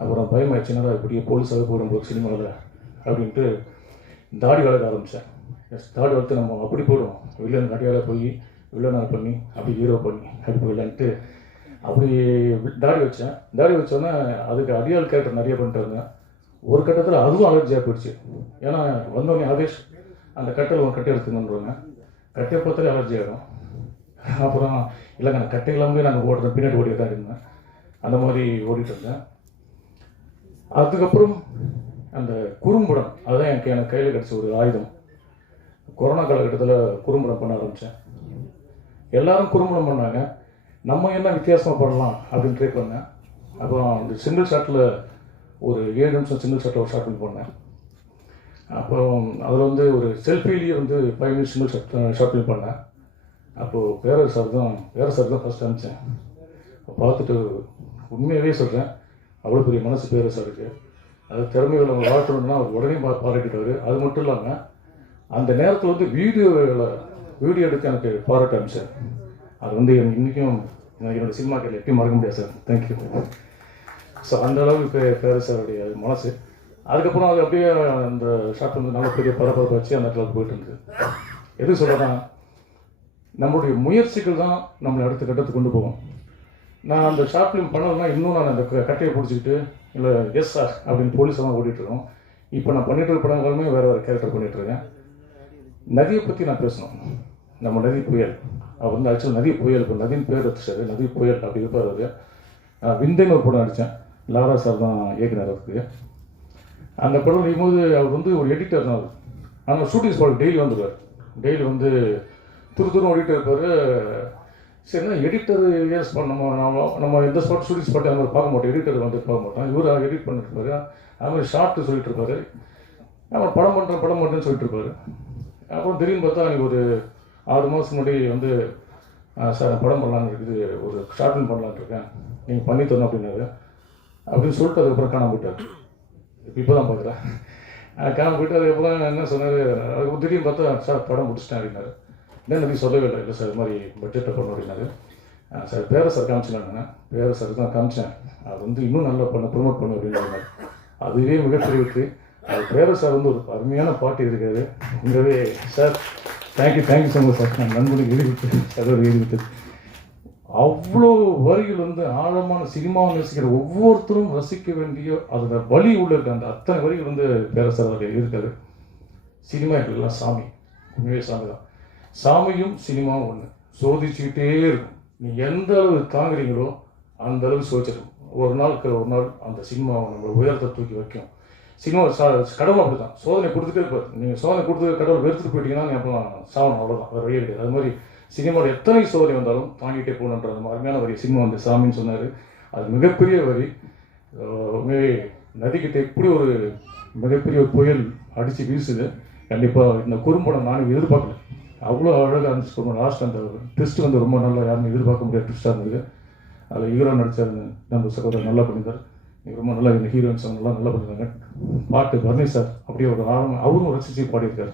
அப்புறம் பயமாயிடுச்சுன்னா இப்படியே போலீஸாக போடும்போது சினிமாவில் அப்படின்ட்டு தாடி வளர்க்க ஆரம்பித்தேன் எஸ் தாடி வளர்த்து நம்ம அப்படி போடுவோம் வில்லன் கட்டியால போய் வில்லனாக பண்ணி அப்படி ஹீரோ பண்ணி அப்படி போயிடலான்ட்டு அப்படி தாடி வச்சேன். தாடி வச்சோன்னே அதுக்கு அடியாள் கேரக்டர் நிறைய பண்ணிட்டு ஒரு கட்டத்தில் அதுவும் அலர்ஜியாக போயிடுச்சு. ஏன்னா வந்தோடனே ஆவேஷ் அந்த கட்டையில் ஒரு கட்டை எடுத்துக்கணுன்றாங்க கட்டையை பார்த்தாலே அலர்ஜி ஆகிடும் அப்புறம் இல்லைங்க நான் கட்டை இல்லாமல் நாங்கள் ஓடுறேன் பின்னாடி ஓடிட்டு தான் இருந்தேன். அந்த மாதிரி ஓடிட்டு இருந்தேன். அதுக்கப்புறம் அந்த குறும்படம் அதுதான் எனக்கு எனக்கு கையில் கிடச்ச ஒரு ஆயுதம். கொரோனா காலகட்டத்தில் குறும்படம் பண்ண ஆரம்பித்தேன் எல்லாரும் குறும்படம் பண்ணாங்க. நம்ம என்ன வித்தியாசமாக பண்ணலாம் அப்படின்னு ட்ரை பண்ணேன் அப்புறம் அந்த சிங்கிள் ஷாட்டில் ஒரு ஏழு நிமிஷம் சிங்கிள் ஷாட்டில் ஒரு ஷாட் பண்ணேன். அப்புறம் அதில் வந்து ஒரு செல்ஃபிலேயே வந்து five minutes single shot shopping பண்ணேன். அப்போது பேர சார் தான் பேரர் சார் தான் ஃபஸ்ட் அனுப்பிச்சேன். பார்த்துட்டு உண்மையாகவே சொல்கிறேன் அவ்வளோ பெரிய மனசு பேர இருக்குது அது திறமைகளை வளர்த்தணும்னா அவர் உடனே பா பாராட்டிட்டாரு அது மட்டும் இல்லாமல் அந்த நேரத்தில் வந்து வீடியோவில் வீடியோ எடுத்து எனக்கு பாராட்ட சார். அது வந்து எனக்கு இன்றைக்கும் என்னோட சினிமா கையில் எப்பயும் மறக்க முடியாது சார். தேங்க்யூ ஸோ அந்த அளவுக்கு பே பேரரசருடைய மனசு. அதுக்கப்புறம் அது அப்படியே அந்த ஷாட் வந்து நல்ல பெரிய பரபரப்பு வச்சு அந்த இடத்துல போயிட்டு இருந்தது. எது சொல்கிறேன்னா நம்மளுடைய முயற்சிகள் தான் நம்மளை அடுத்த கட்டத்துக்கு கொண்டு போகும். நான் அந்த ஷார்ட் பண்ணதுனா இன்னும் நான் அந்த கட்டையை பிடிச்சிக்கிட்டு இல்லை எஸ் சார் அப்படின்னு போலீஸெல்லாம் ஓடிட்டு இருக்கோம். இப்போ நான் பண்ணிட்டு இருக்க படங்களுமே வேறு வேறு கேரக்டர் பண்ணிட்டு இருக்கேன். நதியை பற்றி நான் பேசணும். நம்ம நதி புயல். அவர் வந்து ஆக்சுவல் நதி புயல் இப்போ நதியின் பேர் வச்சுட்டாரு நதி புயல் அப்படி இருப்பார் அது விந்தைன்னு ஒரு படம் நடித்தேன் லாரா சார் தான் இயக்குனர் அதுக்கு அந்த படம் நடிக்கும்போது அவர் வந்து ஒரு எடிட்டர் தான் அவர். ஆனால் ஷூட்டிங் ஸ்பாட் டெய்லி வந்துடுவார் டெய்லி வந்து துரு துரு ஓடிட்டு இருப்பார். சரினா எடிட்டர் எஸ் நம்ம நம்ம நம்ம எந்த ஸ்பாட் ஷூட்டிங் ஸ்பாட் அந்த பார்க்க மாட்டோம். எடிட்டர் வந்து பார்க்க மாட்டோம். இவர் எடிட் பண்ணிட்டுருப்பாரு. அது மாதிரி ஷார்ட்டு சொல்லிட்டு இருப்பாரு அப்புறம் படம் பண்ணுறேன் படம் பண்ணுறேன்னு சொல்லிட்டு இருப்பாரு அப்புறம் திடீர்னு பார்த்தா அன்றைக்கி ஒரு ஆறு மாதத்துக்கு முன்னாடி வந்து சார் படம் பண்ணலான்னு இருக்குது. ஒரு ஷார்ட் ஃபிலிம் பண்ணலான்னு இருக்கேன். நீங்கள் பண்ணி தரணும் அப்படின்னாரு. அப்படின்னு சொல்லிட்டு அதுக்கப்புறம் காணாம போயிட்டார். இப்போ தான் பார்க்குறேன் காணாம போயிட்டு அதுக்கப்புறம் என்ன சொன்னார்? திடீர்னு பார்த்தா சார் படம் முடிச்சிட்டேன் அப்படின்னாரு. என்ன நம்பி சொல்லவே இல்லை. இல்லை சார் இது மாதிரி பட்ஜெட்டை பண்ண அப்படின்னாரு சார் பேர சார் காமிச்சினாங்க பேர சார் தான் காமிச்சேன். அது வந்து இன்னும் நல்லா பண்ண ப்ரொமோட் பண்ணு அப்படின்னு அதுவே மிகப்பெரிய வெற்றி. அது பேர சார் வந்து ஒரு அருமையான பாட்டு இருக்காரு உண்மையாகவே sir thank you thank you so much sir நான் நண்பனுக்கு எழுதிவிட்டு சார் எழுதிவிட்டு. அவ்வளோ வரிகள் வந்து ஆழமான சினிமாவை ரசிக்கிற ஒவ்வொருத்தரும் ரசிக்க வேண்டிய அதில் வழி உள்ள இருக்க அந்த அத்தனை வரிகள் வந்து பேரரசர் அவர்கள் இருக்காரு சினிமா எல்லாம் சாமி. உண்மையே சாமி தான். சாமியும் சினிமாவும் ஒன்று சோதிச்சுக்கிட்டே இருக்கும். நீ எந்த அளவு தாங்குறீங்களோ அந்த அளவு சோதிச்சிருக்கும். ஒரு நாளுக்கு ஒரு நாள் அந்த சினிமாவை நம்ம உயரத்தை தூக்கி வைக்கும். சினிமா சா கடவுள் அப்படி தான் சோதனை கொடுத்துட்டே இருப்பார். நீங்கள் சோதனை கொடுத்து கடவுள் வெறுத்துட்டு போயிட்டீங்கன்னா நீ அப்புறம் சாவணும் அவ்வளோதான் வேறு வழியே கிடையாது. அது மாதிரி சினிமாவோட எத்தனை சோதனை வந்தாலும் தாங்கிட்டே போகணுன்ற அந்த அருமையான வரி. சினிமா வந்து சாமின்னு சொன்னார். அது மிகப்பெரிய வரி. அஹ் நதிக்கிட்ட இப்படி ஒரு மிகப்பெரிய புயல் அடித்து வீசுது. கண்டிப்பாக இந்த குறும்படம் நானும் எதிர்பார்க்கல. அவ்வளோ அழகாக இருந்துச்சு. ரொம்ப லாஸ்ட் அந்த ட்விஸ்ட் வந்து ரொம்ப நல்லா யாருமே எதிர்பார்க்க முடியாத ட்விஸ்ட்டாக இருந்தது. அதில் ஹீரோ நடித்தார் நம்ம சகோதரர் நல்லா பண்ணியிருந்தார். ரொம்ப நல்லா இந்த ஹீரோயின்ஸ் அவங்கெல்லாம் நல்லா பண்ணியிருந்தாங்க. பாட்டு பர்னி சார் அப்படியே ஒரு ஆரம்பம் அவரும் ரசிச்சு பாடியிருக்கார்.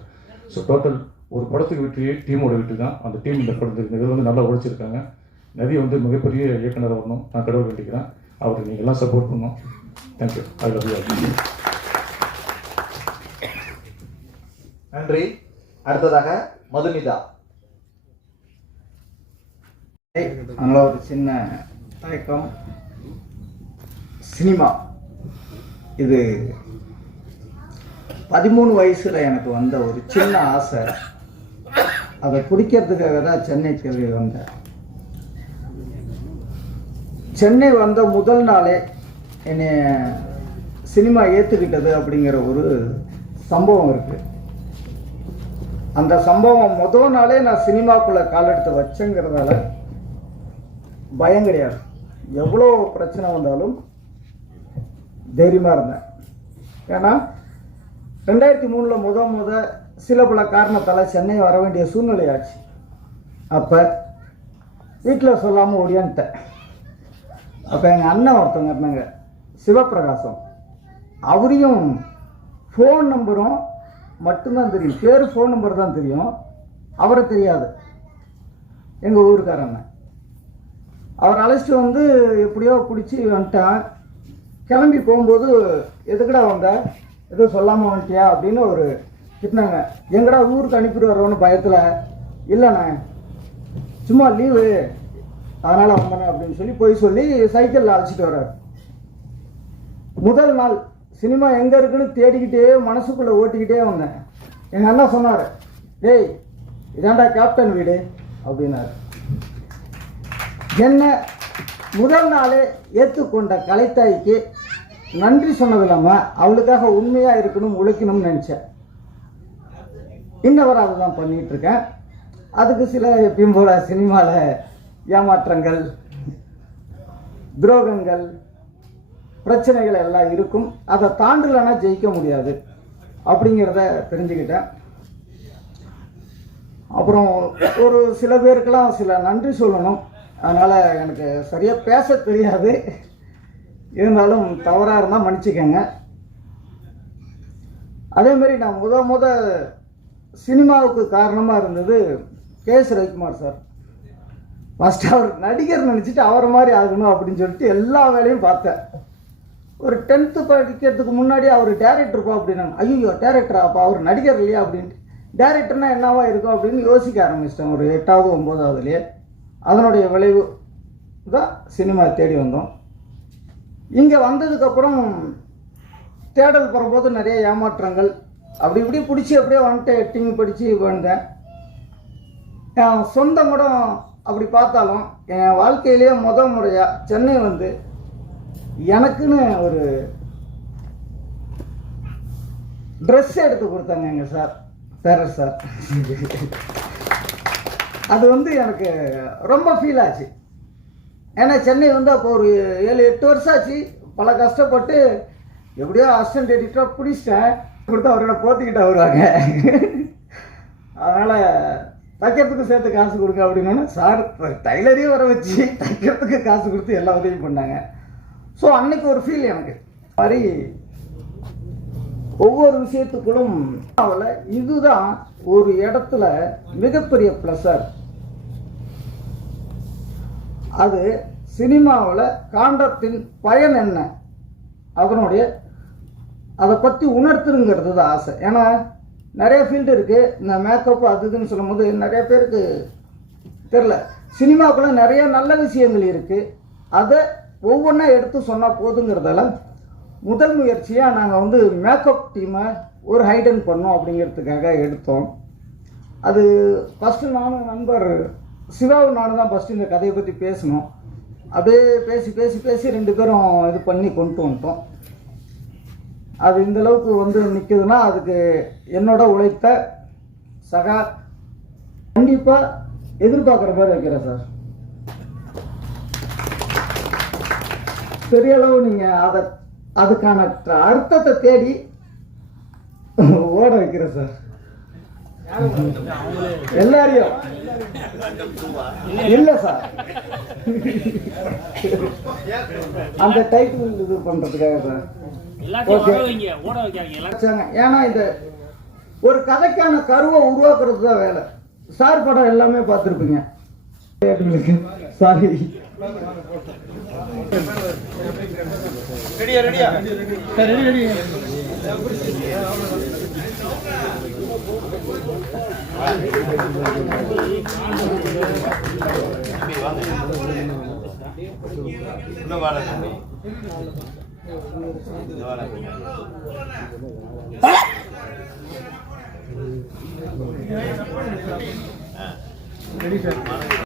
ஸோ டோட்டல் ஒரு படத்துக்கு வீட்டிலேயே டீமோட வெற்றி தான். அந்த டீம் இந்த படத்துக்கு இந்த இதில் வந்து நல்லா உழைச்சிருக்காங்க. நதி வந்து மிகப்பெரிய இயக்குனர் வரணும். நான் கடவுள் வேண்டிக்கிறேன். அவருக்கு நீங்கள் எல்லாம் சப்போர்ட் பண்ணோம் தேங்க்யூ ஐ லவ் யூ நன்றி. அடுத்ததாக மதுமிதா. அதில் ஒரு சின்ன தயக்கம். சினிமா. இது பதிமூணு வயசில் எனக்கு வந்த ஒரு சின்ன ஆசை. அதை குடிக்கிறதுக்காக தான் சென்னைக்கு வந்தேன். சென்னை வந்த முதல் நாளே என்னை சினிமா ஏற்றுக்கிட்டது அப்படிங்கிற ஒரு சம்பவம் இருக்குது அந்த சம்பவம் முதல் நாளே நான் சினிமாக்குள்ளே காலெடுத்து வச்சேங்கிறதால பயம் கிடையாது. எவ்வளோ பிரச்சனை வந்தாலும் தைரியமாக இருந்தேன். ஏன்னா ரெண்டாயிரத்தி மூணில் முத முத சில பல காரணத்தால் சென்னை வர வேண்டிய சூழ்நிலை ஆச்சு. அப்போ வீட்டில் சொல்லாமல் ஓடியான்ட்டேன் அப்போ எங்கள் அண்ணன் ஒருத்தவங்க இருந்தாங்க சிவப்பிரகாசம். அவரையும் ஃபோன் நம்பரும் மட்டும்தான் தெரியும். பேர் ஃபோன் நம்பர் தான் தெரியும். அவரை தெரியாது. எங்கள் ஊருக்கார அவர் அழைச்சிட்டு வந்து எப்படியோ பிடிச்சி வந்துட்டான். கிளம்பி போகும்போது எதுக்குடா வந்த? எதுவும் சொல்லாமல் வந்துட்டியா? அப்படின்னு ஒரு திட்டினாங்க. எங்கடா ஊருக்கு அனுப்பிடுவாரோன்னு பயத்தில்? இல்லைண்ணே சும்மா லீவு அதனால் வந்தேன் அப்படின்னு சொல்லி போய் சொல்லி சைக்கிளில் அழைச்சிட்டு வர்றார். முதல் நாள் சினிமா எங்கே இருக்குன்னு தேடிக்கிட்டே மனசுக்குள்ளே ஓட்டிக்கிட்டே வந்தேன். எங்கள் அண்ணா சொன்னார் டேய் இதாண்டா கேப்டன் வீடு அப்படின்னாரு. என்ன முதல் நாளே ஏற்றுக்கொண்ட கலைத்தாய்க்கு நன்றி சொன்னது இல்லாமல் அவளுக்காக உண்மையாக இருக்கணும் உழைக்கணும்னு நினச்சேன். இன்னவரை அதை தான் பண்ணிகிட்டு இருக்கேன். அதுக்கு சில எப்பயும் போல் சினிமாவில் ஏமாற்றங்கள் துரோகங்கள் பிரச்சனைகள் எல்லாம் இருக்கும். அதை தாண்டலைன்னா ஜெயிக்க முடியாது. அப்படிங்கிறத தெரிஞ்சுக்கிட்டேன். அப்புறம் ஒரு சில பேருக்கெல்லாம் சில நன்றி சொல்லணும். அதனால் எனக்கு சரியாக பேச தெரியாது. இருந்தாலும் தவறாக இருந்தால் மன்னிச்சுக்கோங்க. அதேமாரி நான் முத முத சினிமாவுக்கு காரணமாக இருந்தது K S Ravikumar sir. First அவர் நடிகர் நினச்சிட்டு அவரை மாதிரி ஆகணும் அப்படின்னு சொல்லிட்டு எல்லா வேலையும் பார்த்தேன். ஒரு டென்த்து படிக்கிறதுக்கு முன்னாடி அவர் டேரக்டர்ப்பா அப்படின்னாங்க. ஐயோ டேரக்டரா அப்போ அவர் நடிகர் இல்லையா அப்படின்ட்டு. டேரக்டர்னா என்னவா இருக்கும் அப்படின்னு யோசிக்க ஆரம்பிச்சிட்டேன் ஒரு எட்டாவது ஒம்போதாவதுலேயே அதனுடைய விளைவு தான் சினிமா தேடி வந்தோம். இங்கே வந்ததுக்கப்புறம் தேடல் போகும்போது நிறைய ஏமாற்றங்கள். அப்படி இப்படி பிடிச்சி அப்படியே வந்துட்டு எட்டிங் படித்து வந்தேன். என் சொந்த மடம் அப்படி பார்த்தாலும் என் வாழ்க்கையிலேயே முத முறையாக சென்னை வந்து எனக்குன்னு ஒரு ட்ரெஸ் எடுத்து கொடுத்தாங்க எங்கள் சார் பேரர் சார் அது வந்து எனக்கு ரொம்ப ஃபீல் ஆச்சு. ஏன்னா சென்னை வந்து அப்போ ஒரு ஏழு எட்டு வருஷம் ஆச்சு. பல கஷ்டப்பட்டு எப்படியோ அசிஸ்டன்ட் எடிட்டராக பிடிச்சிட்டேன். கொடுத்து அவரோட போத்திக்கிட்டு வருவாங்க. அதனால் தைக்கிறதுக்கு சேர்த்து காசு கொடுங்க அப்படின்னா சார் டைலரையும் வர வச்சு தைக்கிறதுக்கு காசு கொடுத்து எல்லா உதவியும் பண்ணாங்க. ஸோ அன்னைக்கு ஒரு ஃபீல் எனக்கு. மாதிரி ஒவ்வொரு விஷயத்துக்குள்ளும் அவளை இதுதான் ஒரு இடத்துல மிகப்பெரிய ப்ளஸர் அது சினிமாவில் காண்டத்தின் பயன் என்ன? அதனுடைய அதை பற்றி உணர்த்துருங்கிறது தான் ஆசை. ஏன்னா நிறைய ஃபீல்டு இருக்குது இந்த மேக்கப் அது இதுன்னு சொல்லும்போது நிறைய பேருக்கு தெரில சினிமாக்குள்ளே நிறைய நல்ல விஷயங்கள் இருக்குது அதை ஒவ்வொன்றா எடுத்து சொன்னால் போதுங்கிறதால முதல் முயற்சியாக நாங்கள் வந்து மேக்கப் டீமை ஒரு ஹைடன் பண்ணோம் அப்படிங்கிறதுக்காக எடுத்தோம். அது ஃபஸ்ட்டு நானும் நண்பர் சிவாவும் நானும் தான் ஃபஸ்ட்டு இந்த கதையை பற்றி பேசினோம் அப்படியே பேசி பேசி பேசி ரெண்டு பேரும் இது பண்ணி கொண்டு வந்துட்டோம். அது இந்த அளவுக்கு வந்து நிற்குதுன்னா அதுக்கு என்னோட உழைத்த சகா கண்டிப்பாக எதிர்பார்க்குற மாதிரி வைக்கிறேன் சார். பெரிய அளவு நீங்கள் அதை அதுக்கான அர்த்தத்தை தேடி ஓட வைக்கிறேன் சார். எல்லாரையும். இல்ல சார். அந்த டைட்டில் இது பண்றதுக்காக சார். ஏன்னா இந்த ஒரு கதைக்கான கருவை உருவாக்குறது தான் வேலை. சார் படம் எல்லாமே பார்த்துருப்பீங்க. சாரி. வாழ தம்பி. இன்னும் வாழ தம்பி. ஆ.